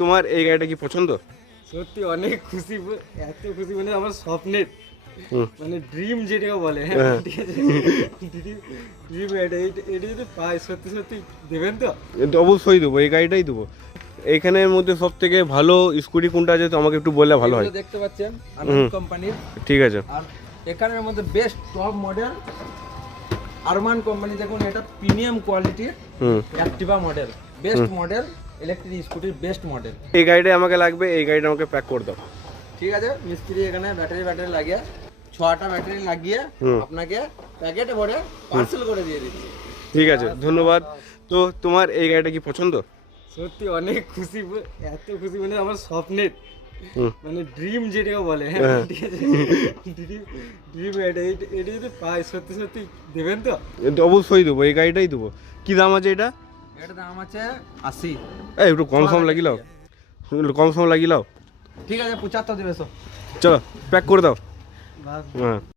তোমার এই গাড়িটা কি পছন্দ? সত্যি অনেক খুশি, এত খুশি মানে আমার স্বপ্নের মানে ড্রিম যেটাকে বলে। হ্যাঁ। হ্যাঁ ঠিক আছে, ড্রিম এটা যদি পাই সত্যি সত্যি দেবেন তো? এটা অবশ্যই দেবো, এই গাড়িটাই দেবো। এইখানের মধ্যে সব থেকে ভালো স্কুটি কোনটা আছে তো আমাকে একটু বললে ভালো হয়। এগুলো দেখতে পাচ্ছেন আনন্দ কোম্পানির। ঠিক আছে। আর এখানের মধ্যে best top model Arman company, দেখুন এটা প্রিমিয়াম কোয়ালিটির Activa model, best model, electric স্কুটির বেস্ট মডেল। এই গাড়িটাই আমাকে লাগবে, এই গাড়িটা আমাকে প্যাক করে দাও। ঠিক আছে, মিস্ত্রি এখানে ব্যাটারি লাগিয়ে 6টা ব্যাটারি লাগিয়ে আপনাকে প্যাকেটে ভরে পার্সেল করে দিয়ে দিচ্ছি। ঠিক আছে, ধন্যবাদ। তো তোমার এই গাড়িটা কি পছন্দ? সত্যি অনেক খুশি, এত খুশি মানে আমার স্বপ্নের মানে ড্রিম যেটাকে বলে। হ্যাঁ ঠিক আছে, ড্রিম এটা যদি পাই সত্যি সত্যি দেবেন তো? এটা অবশ্যই দেবো, এই গাড়িটাই দেবো। কি দাম আছে এটা? এটার দাম আছে 80। এই একটু কম সম লাগিয়ে লাও, একটু কম সম লাগিয়ে লাও। ঠিক আছে 75 দেবে। চলো প্যাক করে দাও। বাস। হ্যাঁ।